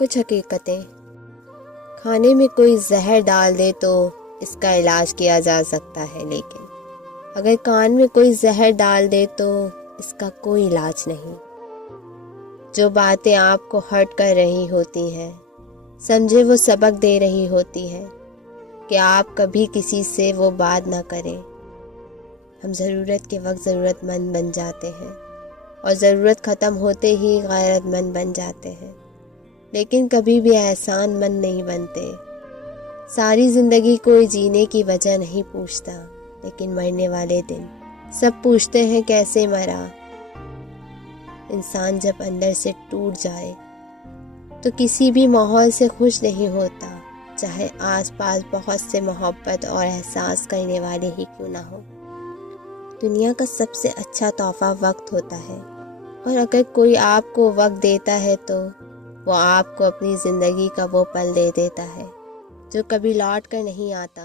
کچھ حقیقتیں۔ کھانے میں کوئی زہر ڈال دے تو اس کا علاج کیا جا سکتا ہے، لیکن اگر کان میں کوئی زہر ڈال دے تو اس کا کوئی علاج نہیں۔ جو باتیں آپ کو ہرٹ کر رہی ہوتی ہیں، سمجھے وہ سبق دے رہی ہوتی ہیں کہ آپ کبھی کسی سے وہ بات نہ کریں۔ ہم ضرورت کے وقت ضرورت مند بن جاتے ہیں اور ضرورت ختم ہوتے ہی غیرت مند بن جاتے ہیں، لیکن کبھی بھی احسان مند نہیں بنتے۔ ساری زندگی کوئی جینے کی وجہ نہیں پوچھتا، لیکن مرنے والے دن سب پوچھتے ہیں کیسے مرا۔ انسان جب اندر سے ٹوٹ جائے تو کسی بھی ماحول سے خوش نہیں ہوتا، چاہے آس پاس بہت سے محبت اور احساس کرنے والے ہی کیوں نہ ہو۔ دنیا کا سب سے اچھا تحفہ وقت ہوتا ہے، اور اگر کوئی آپ کو وقت دیتا ہے تو وہ آپ کو اپنی زندگی کا وہ پل دے دیتا ہے جو کبھی لوٹ کر نہیں آتا۔